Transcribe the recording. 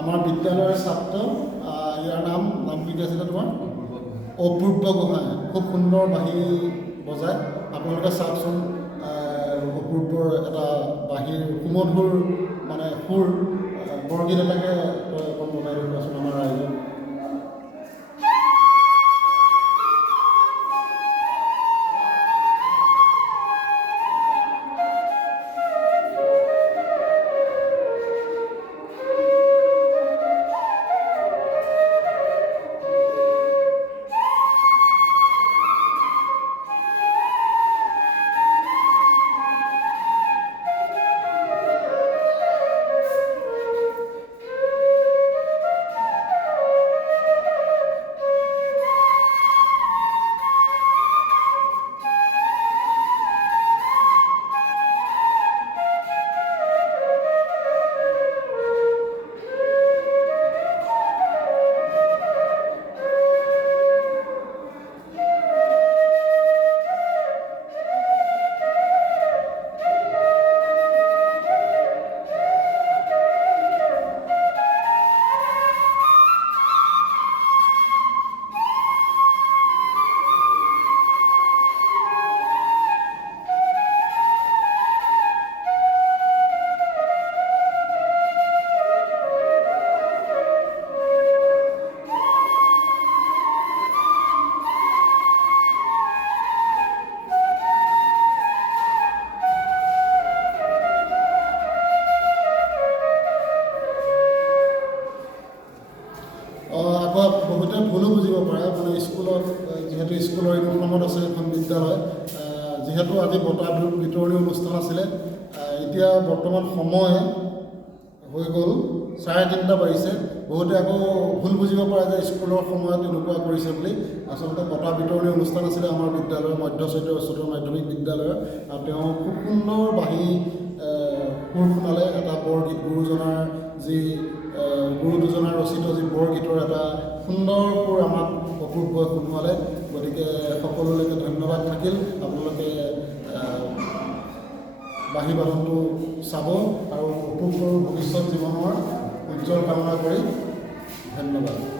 আমাৰ বিদ্যালয়ৰ ছাত্ৰ ইয়াৰ নাম কি আছিলে তোমাৰ অপূৰ্ব গোহাঁই খুব সুন্দৰ বাঁহী বজায় আপোনালোকে চাওকচোন অপূৰ্বৰ এটা বাঁহীৰ সুমধুৰ মানে সুৰ বৰগীত এটাকে অকণ বজাই দেখুৱাচোন আমাৰ ৰাইজক আকৌ বহুতে ভুলো বুজিব পাৰে মানে স্কুলত যিহেতু স্কুলৰ ইউনিফৰ্মত আছে এখন বিদ্যালয় যিহেতু আজি বঁটা বিতৰণী অনুষ্ঠান আছিলে এতিয়া বৰ্তমান সময় হৈ গ'ল 3:30 বাজিছে বহুতে আকৌ ভুল বুজিব পাৰে যে স্কুলৰ সময়ত এনেকুৱা কৰিছে বুলি আচলতে বঁটা বিতৰণী অনুষ্ঠান আছিলে আমাৰ বিদ্যালয়ৰ মধ্যশ্ৰেণী উচ্চতৰ মাধ্যমিক বিদ্যালয়ৰ আৰু তেওঁ খুব সুন্দৰ বাঁহী সুৰ শুনালে এটা বৰগীত গুৰু দুজনাৰ ৰচিত যি বৰগীতৰ এটা সুন্দৰ সুৰ আমাক অপূৰ্বই শুনোৱালে গতিকে সকলোলৈকে ধন্যবাদ থাকিল আপোনালোকে বাঁহী বাদনটো চাব আৰু অপূৰ্বৰ ভৱিষ্যত জীৱনৰ উজ্জ্বল কামনা কৰি ধন্যবাদ